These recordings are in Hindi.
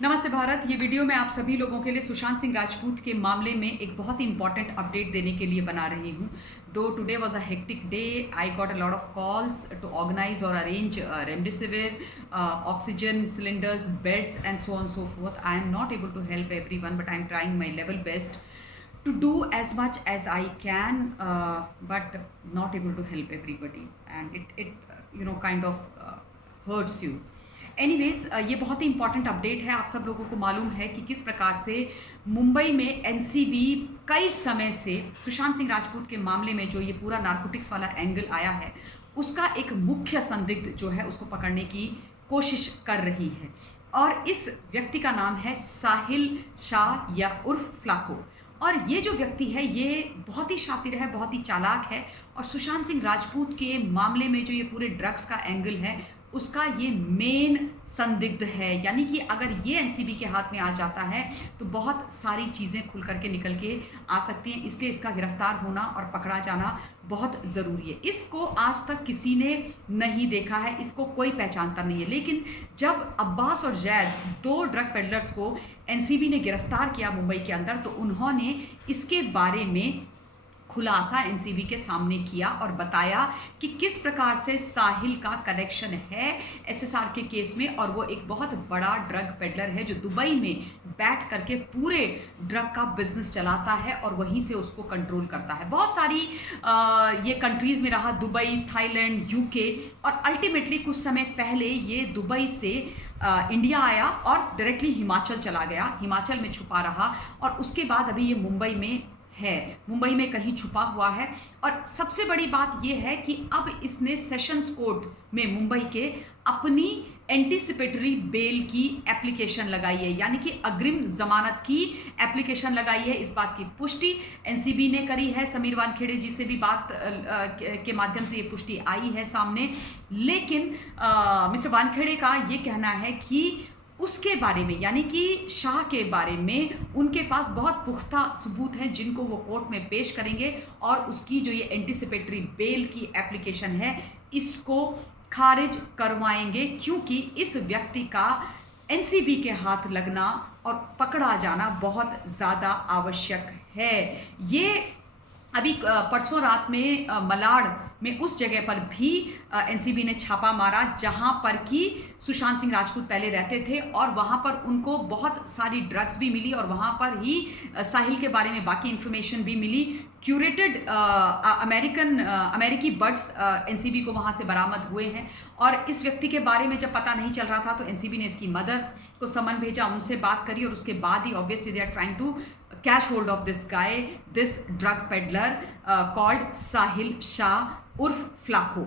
नमस्ते भारत। ये वीडियो मैं आप सभी लोगों के लिए सुशांत सिंह राजपूत के मामले में एक बहुत ही इंपॉर्टेंट अपडेट देने के लिए बना रही हूँ। दो today was a hectic day, I got a lot of calls to organise और arrange remdesivir, oxygen cylinders, beds and so on so fourth. I am not able to help everyone, but I'm trying my level best to do as much as I can, but not able to help everybody, and it kind of hurts you. Anyways, ये बहुत ही इंपॉर्टेंट अपडेट है। आप सब लोगों को मालूम है कि किस प्रकार से मुंबई में एनसीबी कई समय से सुशांत सिंह राजपूत के मामले में जो ये पूरा नारकोटिक्स वाला एंगल आया है, उसका एक मुख्य संदिग्ध जो है उसको पकड़ने की कोशिश कर रही है। और इस व्यक्ति का नाम है साहिल शाह या उर्फ फ्लाको। और ये जो व्यक्ति है ये बहुत ही शातिर है, बहुत ही चालाक है। और सुशांत सिंह राजपूत के मामले में जो ये पूरे ड्रग्स का एंगल है उसका ये मेन संदिग्ध है। यानी कि अगर ये एनसीबी के हाथ में आ जाता है तो बहुत सारी चीज़ें खुल करके निकल के आ सकती हैं। इसलिए इसका गिरफ्तार होना और पकड़ा जाना बहुत ज़रूरी है। इसको आज तक किसी ने नहीं देखा है, इसको कोई पहचानता नहीं है। लेकिन जब अब्बास और जैद, दो ड्रग पेडलर्स को एनसीबी ने गिरफ्तार किया मुंबई के अंदर, तो उन्होंने इसके बारे में खुलासा एनसीबी के सामने किया और बताया कि किस प्रकार से साहिल का कनेक्शन है एसएसआर के केस में। और वो एक बहुत बड़ा ड्रग पेडलर है जो दुबई में बैठ करके पूरे ड्रग का बिजनेस चलाता है और वहीं से उसको कंट्रोल करता है। बहुत सारी ये कंट्रीज़ में रहा, दुबई, थाईलैंड, यूके, और अल्टीमेटली कुछ समय पहले ये दुबई से इंडिया आया और डायरेक्टली हिमाचल चला गया, हिमाचल में छुपा रहा और उसके बाद अभी ये मुंबई में है, मुंबई में कहीं छुपा हुआ है। और सबसे बड़ी बात यह है कि अब इसने सेशंस कोर्ट में मुंबई के अपनी एंटीसिपेटरी बेल की एप्लीकेशन लगाई है, यानी कि अग्रिम जमानत की एप्लीकेशन लगाई है। इस बात की पुष्टि एनसीबी ने करी है। समीर वानखेड़े जी से भी बात के माध्यम से ये पुष्टि आई है सामने। लेकिन मिस्टर वानखेड़े का ये कहना है कि उसके बारे में, यानी कि शाह के बारे में उनके पास बहुत पुख्ता सबूत हैं जिनको वो कोर्ट में पेश करेंगे और उसकी जो ये एंटीसिपेटरी बेल की एप्लीकेशन है इसको खारिज करवाएंगे, क्योंकि इस व्यक्ति का एनसीबी के हाथ लगना और पकड़ा जाना बहुत ज़्यादा आवश्यक है। ये अभी परसों रात में मलाड में उस जगह पर भी एनसीबी ने छापा मारा जहां पर कि सुशांत सिंह राजपूत पहले रहते थे, और वहां पर उनको बहुत सारी ड्रग्स भी मिली और वहां पर ही साहिल के बारे में बाकी इन्फॉर्मेशन भी मिली। क्यूरेटेड अमेरिकी बर्ड्स एनसीबी को वहां से बरामद हुए हैं। और इस व्यक्ति के बारे में जब पता नहीं चल रहा था तो एनसीबी ने इसकी मदर को समन भेजा, उनसे बात करी और उसके बाद ही obviously they are trying to catch hold of this guy, this drug peddler called Sahil Shah उर्फ फ्लाको।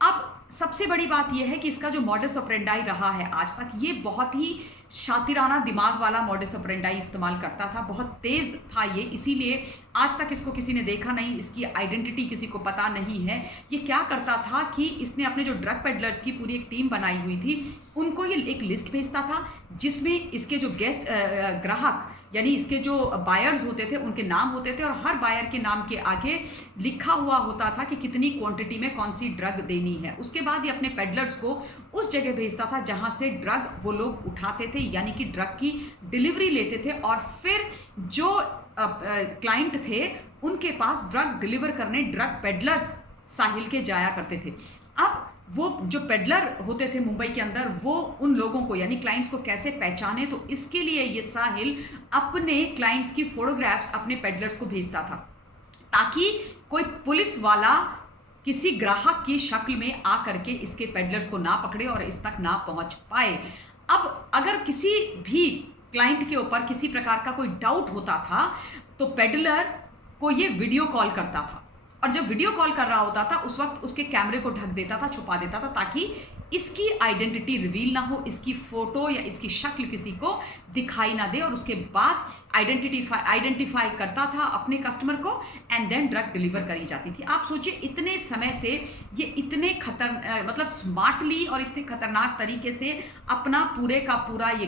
अब सबसे बड़ी बात यह है कि इसका जो मॉडस ऑपरेंडाई रहा है आज तक, ये बहुत ही शातिराना दिमाग वाला मॉडस ऑपरेंडाई इस्तेमाल करता था, बहुत तेज़ था ये, इसीलिए आज तक इसको किसी ने देखा नहीं, इसकी आइडेंटिटी किसी को पता नहीं है। ये क्या करता था कि इसने अपने जो ड्रग पेडलर्स की पूरी एक टीम बनाई हुई थी उनको ये एक लिस्ट भेजता था जिसमें इसके जो गेस्ट ग्राहक यानी इसके जो बायर्स होते थे उनके नाम होते थे, और हर बायर के नाम के आगे लिखा हुआ होता था कि कितनी क्वांटिटी में कौन सी ड्रग देनी है। उसके बाद ये अपने पेडलर्स को उस जगह भेजता था जहां से ड्रग वो लोग उठाते थे, यानी कि ड्रग की डिलीवरी लेते थे, और फिर जो क्लाइंट थे उनके पास ड्रग डिलीवर करने ड्रग पेडलर्स साहिल के जाया करते थे। अब वो जो पेडलर होते थे मुंबई के अंदर, वो उन लोगों को यानी क्लाइंट्स को कैसे पहचाने, तो इसके लिए ये साहिल अपने क्लाइंट्स की फोटोग्राफ्स अपने पेडलर्स को भेजता था ताकि कोई पुलिस वाला किसी ग्राहक की शक्ल में आ करके इसके पेडलर्स को ना पकड़े और इस तक ना पहुंच पाए। अब अगर किसी भी क्लाइंट के ऊपर किसी प्रकार का कोई डाउट होता था तो पेडलर को ये वीडियो कॉल करता था, और जब वीडियो कॉल कर रहा होता था उस वक्त उसके कैमरे को ढक देता था, छुपा देता था, ताकि इसकी आइडेंटिटी रिवील ना हो, इसकी फोटो या इसकी शक्ल किसी को दिखाई ना दे, और उसके बाद आइडेंटिफाई करता था अपने कस्टमर को एंड देन ड्रग डिलीवर करी जाती थी। आप सोचिए इतने समय से ये इतने मतलब स्मार्टली और इतने खतरनाक तरीके से अपना पूरे का पूरा ये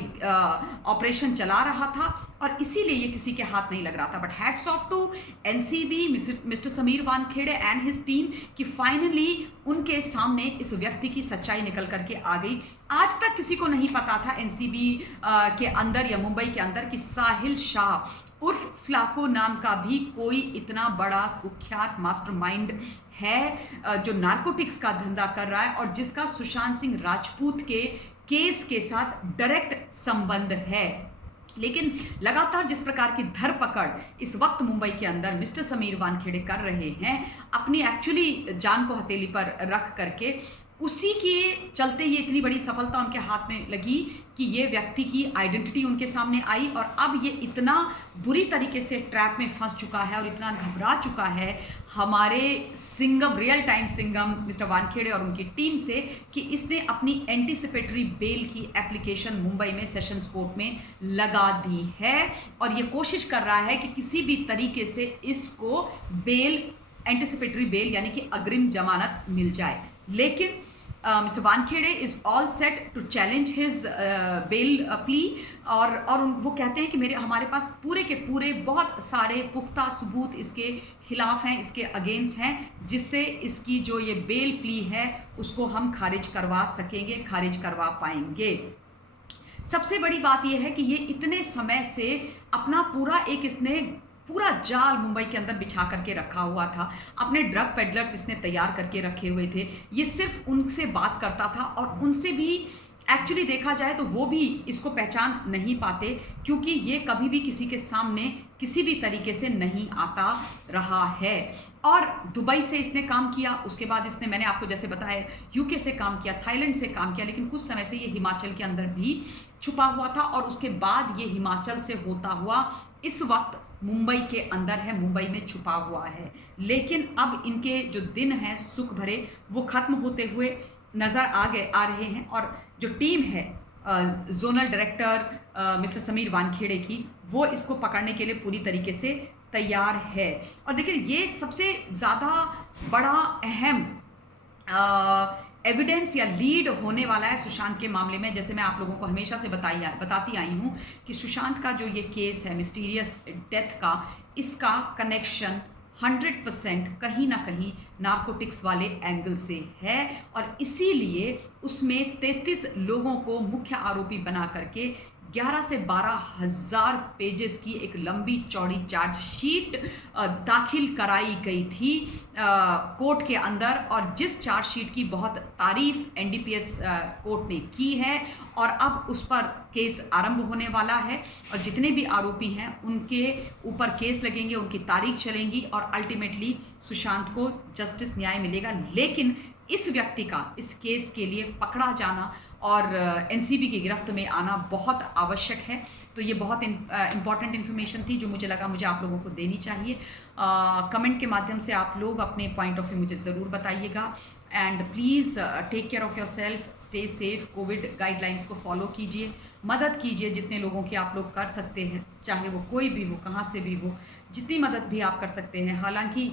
ऑपरेशन चला रहा था। और इसीलिए ये किसी के हाथ नहीं लग रहा था। But hats off to NCB, mister Sameer Wankhede and his team कि फाइनली उनके सामने इस व्यक्ति की सच्चाई निकल करके आ गई। आज तक किसी को नहीं पता था एनसीबी के अंदर या मुंबई के अंदर कि साहिल शाह उर्फ फ्लाको नाम का भी कोई इतना बड़ा कुख्यात मास्टरमाइंड है जो नारकोटिक्स का धंधा कर रहा है और जिसका सुशांत सिंह राजपूत के केस के साथ डायरेक्ट संबंध है। लेकिन लगातार जिस प्रकार की धरपकड़ इस वक्त मुंबई के अंदर मिस्टर समीर वानखेड़े कर रहे हैं अपनी एक्चुअली जान को हथेली पर रख करके, उसी के चलते ये इतनी बड़ी सफलता उनके हाथ में लगी कि ये व्यक्ति की आइडेंटिटी उनके सामने आई और अब ये इतना बुरी तरीके से ट्रैप में फंस चुका है और इतना घबरा चुका है हमारे Singham, real time Singham mister Wankhede और उनकी टीम से कि इसने अपनी एंटीसिपेटरी बेल की एप्लीकेशन मुंबई में सेशंस कोर्ट में लगा दी है और ये कोशिश कर रहा है कि किसी भी तरीके से इसको बेल, एंटीसिपेटरी बेल यानी कि अग्रिम जमानत मिल जाए। लेकिन mister Wankhede is all set to challenge his bail plea और वो कहते हैं कि हमारे पास पूरे के पूरे बहुत सारे पुख्ता सबूत इसके खिलाफ हैं, इसके अगेंस्ट हैं, जिससे इसकी जो ये बेल प्ली है उसको हम खारिज करवा सकेंगे, खारिज करवा पाएंगे। सबसे बड़ी बात यह है कि ये इतने समय से अपना इसने पूरा जाल मुंबई के अंदर बिछा करके रखा हुआ था, अपने ड्रग पेडलर्स इसने तैयार करके रखे हुए थे। ये सिर्फ उनसे बात करता था और उनसे भी एक्चुअली देखा जाए तो वो भी इसको पहचान नहीं पाते क्योंकि ये कभी भी किसी के सामने किसी भी तरीके से नहीं आता रहा है। और दुबई से इसने काम किया, उसके बाद इसने, मैंने आपको जैसे बताया, यूके से काम किया, थाईलैंड से काम किया, लेकिन कुछ समय से ये हिमाचल के अंदर भी छुपा हुआ था और उसके बाद ये हिमाचल से होता हुआ इस वक्त मुंबई के अंदर है, मुंबई में छुपा हुआ है। लेकिन अब इनके जो दिन हैं सुख भरे वो खत्म होते हुए नज़र आ रहे हैं और जो टीम है zonal director mister Sameer Wankhede की, वो इसको पकड़ने के लिए पूरी तरीके से तैयार है। और देखिए ये सबसे ज़्यादा बड़ा अहम एविडेंस या लीड होने वाला है सुशांत के मामले में। जैसे मैं आप लोगों को हमेशा से बताती आई हूँ कि सुशांत का जो ये केस है मिस्टीरियस डेथ का, इसका कनेक्शन 100% कहीं ना कहीं नार्कोटिक्स वाले एंगल से है और इसीलिए उसमें 33 लोगों को मुख्य आरोपी बना करके 11 से 12 हज़ार पेजेस की एक लंबी चौड़ी चार्जशीट दाखिल कराई गई थी कोर्ट के अंदर और जिस चार्जशीट की बहुत तारीफ एनडीपीएस कोर्ट ने की है और अब उस पर केस आरंभ होने वाला है और जितने भी आरोपी हैं उनके ऊपर केस लगेंगे, उनकी तारीख चलेंगी और अल्टीमेटली सुशांत को जस्टिस, न्याय मिलेगा। लेकिन इस व्यक्ति का इस केस के लिए पकड़ा जाना और एनसीबी की गिरफ्त में आना बहुत आवश्यक है। तो ये बहुत इम्पॉर्टेंट इन्फॉर्मेशन थी जो मुझे लगा मुझे आप लोगों को देनी चाहिए। कमेंट के माध्यम से आप लोग अपने पॉइंट ऑफ व्यू मुझे ज़रूर बताइएगा and please take care of yourself, stay safe, covid guidelines को फॉलो कीजिए, मदद कीजिए जितने लोगों की आप लोग कर सकते हैं, चाहे वो कोई भी हो, कहाँ से भी हो, जितनी मदद भी आप कर सकते हैं। हालांकि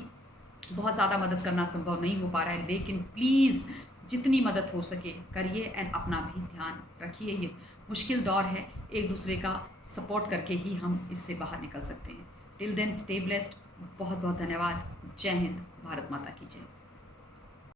बहुत ज़्यादा मदद करना संभव नहीं हो पा रहा है, लेकिन प्लीज़ जितनी मदद हो सके करिए एंड अपना भी ध्यान रखिए। ये मुश्किल दौर है, एक दूसरे का सपोर्ट करके ही हम इससे बाहर निकल सकते हैं। Till then stay blessed. बहुत बहुत धन्यवाद। जय हिंद, भारत माता की जय।